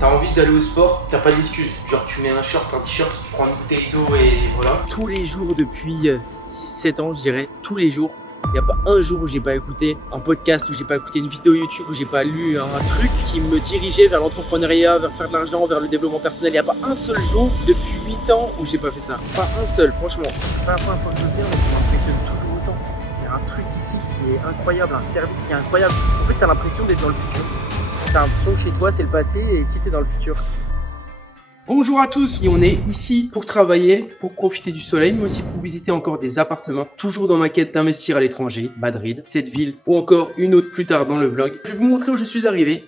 T'as envie d'aller au sport, t'as pas d'excuse. Genre tu mets un short, un t-shirt, tu prends une bouteille d'eau et voilà. Tous les jours depuis 6-7 ans, je dirais, tous les jours. Il n'y a pas un jour où j'ai pas écouté un podcast, où j'ai pas écouté une vidéo YouTube, où j'ai pas lu un truc qui me dirigeait vers l'entrepreneuriat, vers faire de l'argent, vers le développement personnel. Il n'y a pas un seul jour depuis 8 ans où j'ai pas fait ça. Pas un seul, franchement. Pas la première fois que je viens, ça m'impressionne toujours autant. Il y a un truc ici qui est incroyable, un service qui est incroyable. En fait, t'as l'impression d'être dans le futur. T'as l'impression que chez toi c'est le passé et ici t'es dans le futur. Bonjour à tous, et on est ici pour travailler, pour profiter du soleil, mais aussi pour visiter encore des appartements, toujours dans ma quête d'investir à l'étranger, Madrid, cette ville, ou encore une autre plus tard dans le vlog. Je vais vous montrer où je suis arrivé.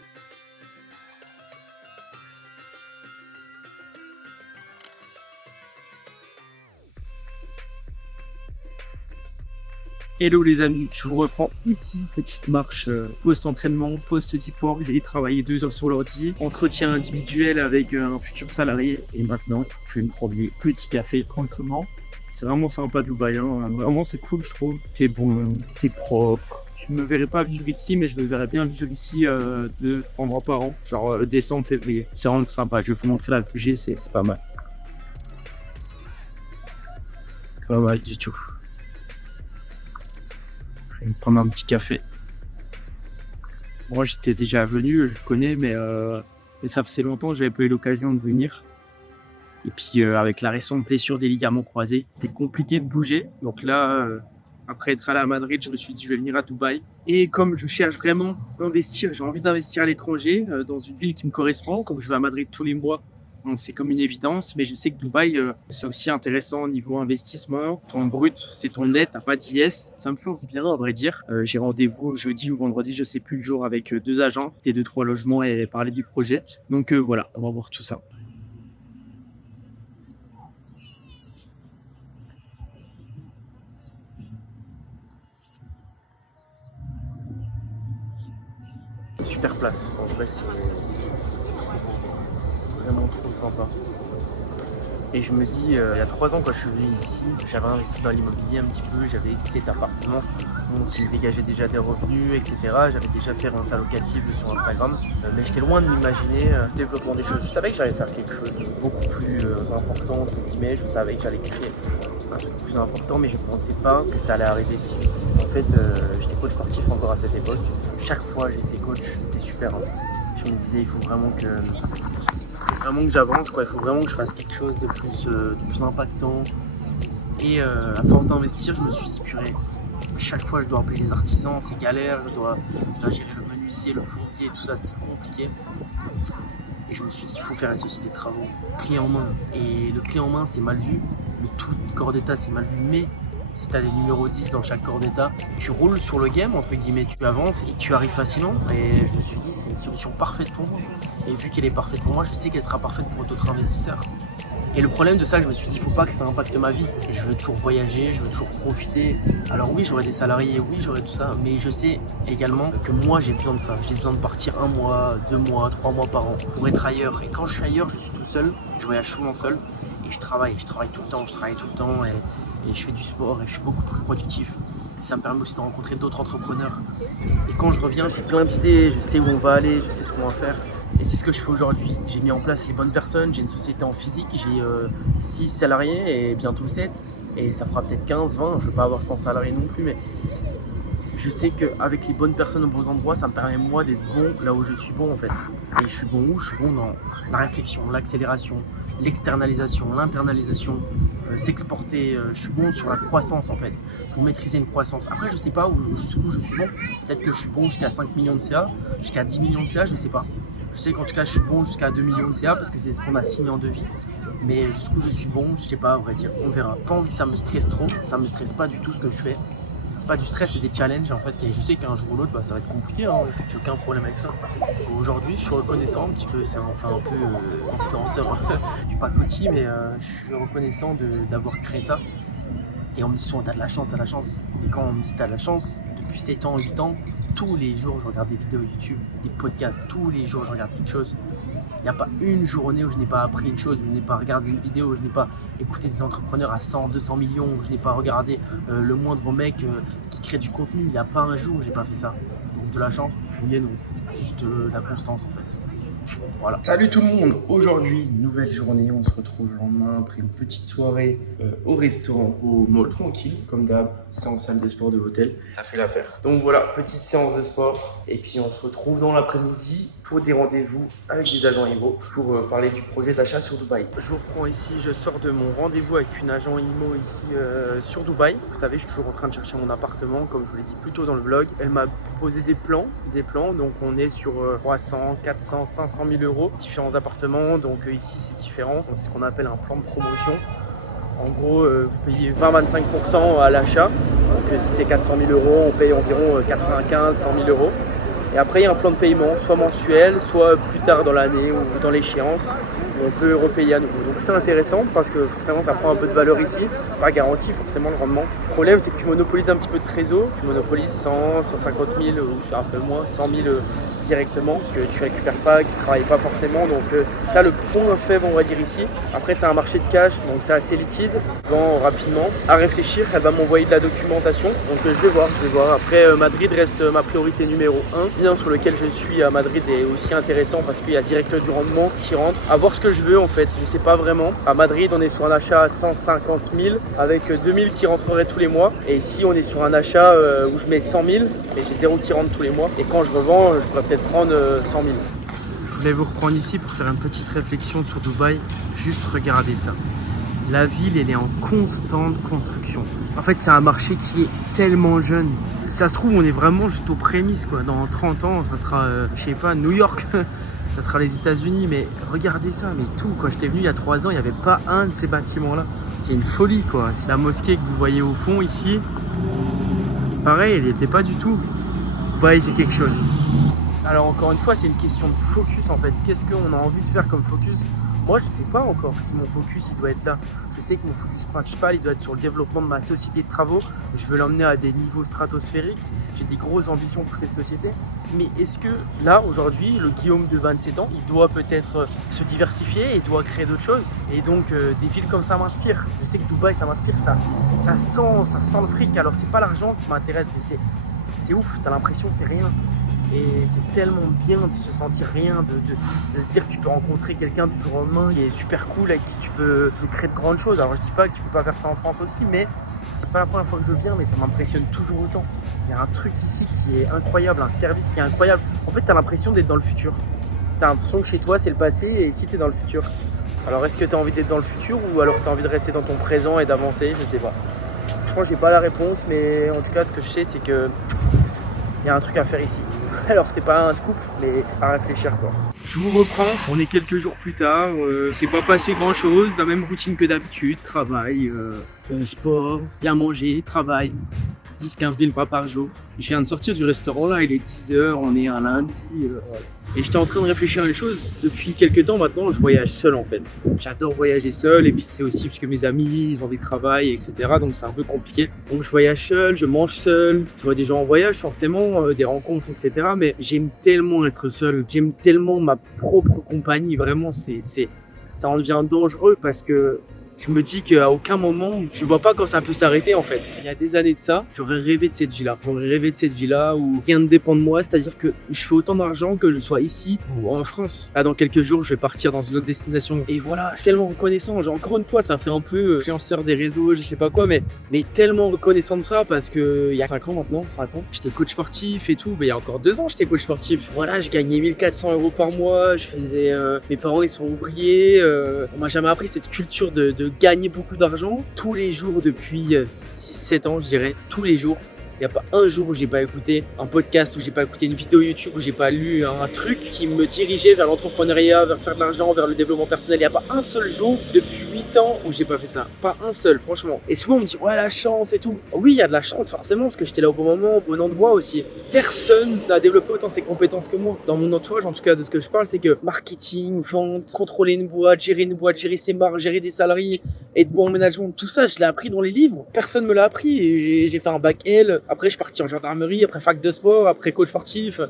Hello les amis, je vous reprends ici, petite marche post-entraînement, post-diport, j'ai travaillé 2 heures sur l'ordi, entretien individuel avec un futur salarié et maintenant je vais me prendre un petit café tranquillement. C'est vraiment sympa Dubaï, hein. Vraiment c'est cool je trouve, c'est bon, c'est propre. Je me verrais pas vivre ici mais je me verrais bien vivre ici 2-3 mois par an, genre décembre, février. C'est vraiment sympa, je vais vous montrer la vue, c'est pas mal. Pas mal du tout. Je vais me prendre un petit café. Moi j'étais déjà venu, je connais, mais ça faisait longtemps que j'avais pas eu l'occasion de venir. Et puis avec la récente blessure des ligaments croisés, c'était compliqué de bouger. Donc là, après être allé à Madrid, je me suis dit je vais venir à Dubaï. Et comme je cherche vraiment d'investir, j'ai envie d'investir à l'étranger, dans une ville qui me correspond, comme je vais à Madrid tous les mois. Donc c'est comme une évidence, mais je sais que Dubaï, c'est aussi intéressant au niveau investissement. Ton brut, c'est ton net, t'as pas d'IS. Ça me sens bien, à vrai dire. J'ai rendez-vous jeudi ou vendredi, je sais plus le jour, avec 2 agents, des 2-3 logements et parler du projet. Donc voilà, on va voir tout ça. Super place, en vrai c'est trop beau. Vraiment trop sympa. Et je me dis, il y a 3 ans quand je suis venu ici, j'avais investi dans l'immobilier un petit peu, j'avais 7 appartements, on se dégageait déjà des revenus, etc. J'avais déjà fait renta locative sur Instagram, mais j'étais loin de m'imaginer le développement des choses. Je savais que j'allais faire quelque chose de beaucoup plus important, entre guillemets, je savais que j'allais créer un truc plus important, mais je ne pensais pas que ça allait arriver si vite. En fait, j'étais coach sportif encore à cette époque, chaque fois j'étais coach, c'était super. Je me disais, il faut vraiment que j'avance, quoi. Il faut vraiment que je fasse quelque chose de plus impactant. Et à force d'investir, je me suis dit, purée, chaque fois je dois appeler les artisans, c'est galère, je dois gérer le menuisier, le plombier, tout ça, c'était compliqué. Et je me suis dit, il faut faire une société de travaux, clé en main. Et le clé en main, c'est mal vu, le tout corps d'état, c'est mal vu, mais si tu as des numéros 10 dans chaque corps d'état, tu roules sur le game, entre guillemets, tu avances et tu arrives facilement. Et je me suis dit, c'est une solution parfaite pour moi. Et vu qu'elle est parfaite pour moi, je sais qu'elle sera parfaite pour d'autres investisseurs. Et le problème de ça, je me suis dit, il ne faut pas que ça impacte ma vie. Je veux toujours voyager, je veux toujours profiter. Alors oui, j'aurai des salariés, oui, j'aurai tout ça. Mais je sais également que moi, j'ai besoin de ça. J'ai besoin de partir 1 mois, 2 mois, 3 mois par an pour être ailleurs. Et quand je suis ailleurs, je suis tout seul. Je voyage souvent seul. Et je travaille tout le temps, et je fais du sport et je suis beaucoup plus productif. Et ça me permet aussi de rencontrer d'autres entrepreneurs. Et quand je reviens, j'ai plein d'idées, je sais où on va aller, je sais ce qu'on va faire. Et c'est ce que je fais aujourd'hui. J'ai mis en place les bonnes personnes, j'ai une société en physique, j'ai 6 salariés et bientôt 7. Et ça fera peut-être 15, 20, je ne vais pas avoir 100 salariés non plus, mais je sais qu'avec les bonnes personnes aux bons endroits, ça me permet moi d'être bon là où je suis bon en fait. Et je suis bon où? Je suis bon dans la réflexion, l'accélération, l'externalisation, l'internalisation, s'exporter. Je suis bon sur la croissance en fait, pour maîtriser une croissance. Après, je sais pas jusqu'où je suis bon. Peut-être que je suis bon jusqu'à 5 millions de CA, jusqu'à 10 millions de CA, je sais pas. Je sais qu'en tout cas, je suis bon jusqu'à 2 millions de CA parce que c'est ce qu'on a signé en devis. Mais jusqu'où je suis bon, je sais pas, à vrai dire, on verra. Pas envie que ça me stresse trop, ça me stresse pas du tout ce que je fais. C'est pas du stress, c'est des challenges en fait, et je sais qu'un jour ou l'autre ça va être compliqué, hein. J'ai aucun problème avec ça. Aujourd'hui je suis reconnaissant un petit peu, c'est enfin un peu influenceur du pacotille, mais je suis reconnaissant d'avoir créé ça. Et on me dit souvent t'as de la chance, et quand on me dit t'as de la chance, depuis 7 ans, 8 ans, tous les jours je regarde des vidéos YouTube, des podcasts, tous les jours je regarde quelque chose. Il n'y a pas une journée où je n'ai pas appris une chose, où je n'ai pas regardé une vidéo, où je n'ai pas écouté des entrepreneurs à 100, 200 millions, où je n'ai pas regardé le moindre mec qui crée du contenu. Il n'y a pas un jour où je n'ai pas fait ça. Donc de la chance, oui et non. Juste la constance en fait. Voilà. Salut tout le monde. Aujourd'hui, nouvelle journée. On se retrouve le lendemain après une petite soirée au restaurant, au mall, tranquille, comme d'hab. C'est en salle de sport de l'hôtel. Ça fait l'affaire. Donc voilà, petite séance de sport. Et puis on se retrouve dans l'après-midi pour des rendez-vous avec des agents IMO pour parler du projet d'achat sur Dubaï. Je vous reprends ici. Je sors de mon rendez-vous avec une agent IMO ici sur Dubaï. Vous savez, je suis toujours en train de chercher mon appartement, comme je vous l'ai dit plus tôt dans le vlog. Elle m'a proposé des plans. Donc on est sur 300, 400, 500 000 euros, différents appartements. Donc ici c'est différent. C'est ce qu'on appelle un plan de promotion. En gros, vous payez 20-25% à l'achat. Donc si c'est 400 000 euros, on paye environ 95, 100 000 euros. Et après, il y a un plan de paiement, soit mensuel, soit plus tard dans l'année ou dans l'échéance, où on peut repayer à nouveau. Donc c'est intéressant parce que forcément, ça prend un peu de valeur ici. Pas garanti forcément le rendement. Le problème, c'est que tu monopolises un petit peu de trésor. Tu monopolises 100, 150 000 ou un peu moins, 100 000 directement, que tu récupères pas, qui ne travaillent pas forcément. Donc c'est ça le point faible, on va dire ici. Après, c'est un marché de cash, donc c'est assez liquide. Vend rapidement. À réfléchir, elle va m'envoyer de la documentation. Donc je vais voir. Après, Madrid reste ma priorité numéro 1. Bien sur lequel je suis à Madrid est aussi intéressant parce qu'il y a direct du rendement qui rentre. À voir ce que je veux en fait, je sais pas vraiment. À Madrid, on est sur un achat à 150 000 avec 2 000 qui rentreraient tous les mois. Et ici, on est sur un achat où je mets 100 000 et j'ai 0 qui rentre tous les mois. Et quand je revends, je pourrais peut-être prendre 100 000. Je voulais vous reprendre ici pour faire une petite réflexion sur Dubaï. Juste regardez ça. La ville, elle est en constante construction. En fait, c'est un marché qui est tellement jeune. Ça se trouve, on est vraiment juste aux prémices, quoi. Dans 30 ans, ça sera, je sais pas, New York. Ça sera les États-Unis. Mais regardez ça, mais tout. Quand j'étais venu il y a 3 ans, il n'y avait pas un de ces bâtiments-là. C'est une folie, quoi. C'est la mosquée que vous voyez au fond, ici. Pareil, elle n'y était pas du tout. Ouais, c'est quelque chose. Alors, encore une fois, c'est une question de focus, en fait. Qu'est-ce qu'on a envie de faire comme focus ? Moi, je sais pas encore si mon focus il doit être là. Je sais que mon focus principal il doit être sur le développement de ma société de travaux. Je veux l'emmener à des niveaux stratosphériques. J'ai des grosses ambitions pour cette société. Mais est-ce que là, aujourd'hui, le Guillaume de 27 ans, il doit peut-être se diversifier et doit créer d'autres choses. Et donc, des villes comme ça m'inspirent. Je sais que Dubaï, ça m'inspire. Ça sent le fric. Alors, c'est pas l'argent qui m'intéresse, mais c'est ouf. T'as l'impression que t'es rien. Et c'est tellement bien de se sentir rien, de se dire que tu peux rencontrer quelqu'un du jour au lendemain qui est super cool, avec qui tu peux créer de grandes choses. Alors je dis pas que tu peux pas faire ça en France aussi, mais c'est pas la première fois que je viens, mais ça m'impressionne toujours autant. Il y a un truc ici qui est incroyable, un service qui est incroyable. En fait, tu as l'impression d'être dans le futur. Tu as l'impression que chez toi, c'est le passé et ici, tu es dans le futur. Alors est-ce que tu as envie d'être dans le futur ou alors tu as envie de rester dans ton présent et d'avancer? Je sais pas. Je crois que j'ai pas la réponse, mais en tout cas, ce que je sais, c'est que il y a un truc à faire ici. Alors c'est pas un scoop, mais à réfléchir quoi. Je vous reprends, on est quelques jours plus tard, c'est pas passé grand chose, la même routine que d'habitude, travail, sport, bien manger, travail, 10-15 000 pas par jour. Je viens de sortir du restaurant là, il est 10h, on est un lundi, et j'étais en train de réfléchir à une chose. Depuis quelques temps maintenant, je voyage seul en fait. J'adore voyager seul et puis c'est aussi parce que mes amis, ils ont des travails, etc. Donc c'est un peu compliqué. Donc je voyage seul, je mange seul, je vois des gens en voyage forcément, des rencontres, etc. Mais j'aime tellement être seul, j'aime tellement ma propre compagnie. Vraiment, ça en devient dangereux parce que je me dis qu'à aucun moment, je vois pas quand ça peut s'arrêter en fait. Il y a des années de ça, j'aurais rêvé de cette vie-là. J'aurais rêvé de cette vie-là où rien ne dépend de moi, c'est-à-dire que je fais autant d'argent que je sois ici ou en France. Là, dans quelques jours, je vais partir dans une autre destination. Et voilà, je suis tellement reconnaissant. Genre, encore une fois, ça fait un peu influenceur des réseaux, je sais pas quoi, mais tellement reconnaissant de ça parce que il y a 5 ans maintenant, 5 ans, j'étais coach sportif et tout. Mais il y a encore 2 ans, j'étais coach sportif. Voilà, je gagnais 1 400 € par mois. Je faisais, mes parents, ils sont ouvriers. On m'a jamais appris cette culture de gagner beaucoup d'argent tous les jours depuis 6-7 ans, je dirais, tous les jours. Il n'y a pas un jour où j'ai pas écouté un podcast, où j'ai pas écouté une vidéo YouTube, où j'ai pas lu un truc qui me dirigeait vers l'entrepreneuriat, vers faire de l'argent, vers le développement personnel. Il n'y a pas un seul jour depuis 8 ans où j'ai pas fait ça. Pas un seul, franchement. Et souvent on me dit ouais, la chance et tout. Oui, il y a de la chance forcément parce que j'étais là au bon moment, au bon endroit aussi. Personne n'a développé autant ses compétences que moi. Dans mon entourage, en tout cas de ce que je parle, c'est que marketing, vente, contrôler une boîte, gérer ses marges, gérer des salariés, être bon en management, tout ça, je l'ai appris dans les livres. Personne me l'a appris. Et j'ai fait un bac L. Après, je suis parti en gendarmerie, après fac de sport, après coach sportif.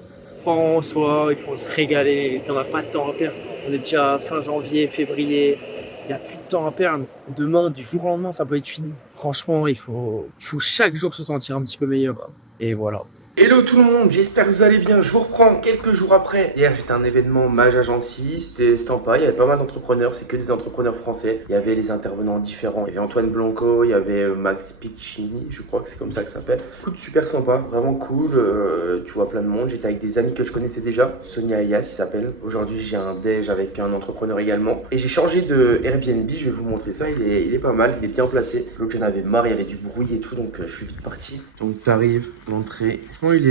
Prends en soi, il faut se régaler, on n'a pas de temps à perdre. On est déjà fin janvier, février, il n'y a plus de temps à perdre. Demain, du jour au lendemain, ça peut être fini. Franchement, il faut chaque jour se sentir un petit peu meilleur. Et voilà. Hello tout le monde, j'espère que vous allez bien. Je vous reprends quelques jours après. Hier j'étais à un événement Mage Agency, c'était sympa, il y avait pas mal d'entrepreneurs, c'est que des entrepreneurs français. Il y avait les intervenants différents, il y avait Antoine Blanco, il y avait Max Piccini, je crois que c'est comme ça que ça s'appelle. Écoute, super sympa, vraiment cool, tu vois plein de monde. J'étais avec des amis que je connaissais déjà, Sonia Ayas il s'appelle. Aujourd'hui j'ai un déj avec un entrepreneur également. Et j'ai changé de Airbnb, je vais vous montrer ça, il est pas mal, il est bien placé. L'autre j'en avais marre, il y avait du bruit et tout, donc je suis vite parti. Donc t'arrives, l'entrée. Il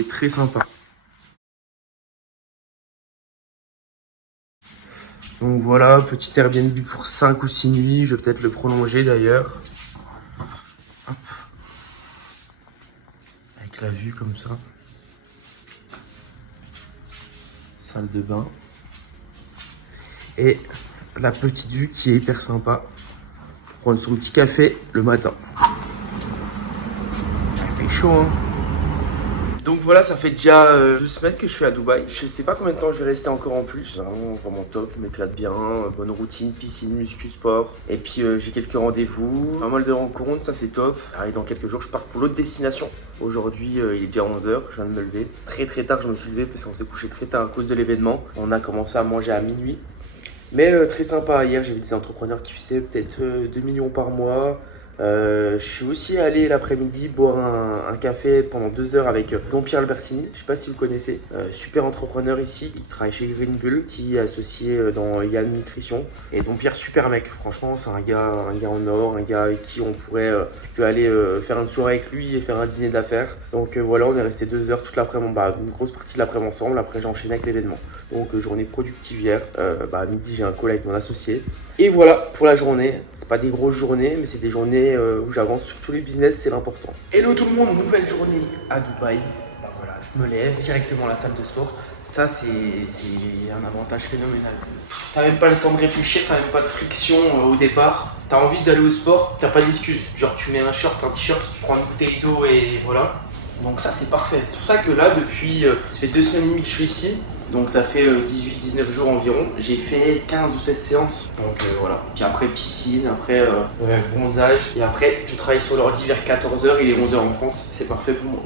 est très sympa. Donc voilà, petit Airbnb pour 5 ou 6 nuits. Je vais peut-être le prolonger d'ailleurs. Hop. Avec la vue comme ça. Salle de bain. Et la petite vue qui est hyper sympa. Pour prendre son petit café le matin. Il fait chaud, hein. Donc voilà, ça fait déjà 2 semaines que je suis à Dubaï. Je sais pas combien de temps je vais rester encore en plus. Vraiment top, je m'éclate bien. Bonne routine, piscine, muscu, sport. Et puis j'ai quelques rendez-vous, pas mal de rencontres, ça c'est top. Allez, dans quelques jours, je pars pour l'autre destination. Aujourd'hui, il est déjà 11h, je viens de me lever. Très tard, je me suis levé parce qu'on s'est couché très tard à cause de l'événement. On a commencé à manger à minuit. Mais très sympa, hier j'ai vu des entrepreneurs qui faisaient peut-être 2 millions par mois. Je suis aussi allé l'après-midi boire un café pendant 2 heures avec Don Pierre Albertini, je sais pas si vous connaissez, super entrepreneur ici, il travaille chez Green Bull, qui est associé dans Yann Nutrition. Et Don Pierre, super mec, franchement c'est un gars en or, un gars avec qui on pourrait, tu peux aller faire une soirée avec lui et faire un dîner d'affaires. Donc voilà, on est resté 2 heures toute l'après-midi, une grosse partie de l'après-midi ensemble, après j'ai enchaîné avec l'événement. Donc journée productive hier, à midi j'ai un call avec mon associé. Et voilà pour la journée. C'est pas des grosses journées, mais c'est des journées où j'avance sur tous les business, c'est l'important. Hello tout le monde, nouvelle journée à Dubaï. Voilà, je me lève directement à la salle de sport. Ça, c'est un avantage phénoménal. T'as même pas le temps de réfléchir, t'as même pas de friction au départ. T'as envie d'aller au sport, t'as pas d'excuse. Genre, tu mets un short, un t-shirt, tu prends une bouteille d'eau et voilà. Donc ça, c'est parfait. C'est pour ça que là, depuis, ça fait 2 semaines et demie que je suis ici. Donc ça fait 18-19 jours environ. J'ai fait 15 ou 16 séances. Donc voilà. Puis après piscine, après bronzage. Et après je travaille sur l'ordi vers 14h. Il est 11h en France. C'est parfait pour moi.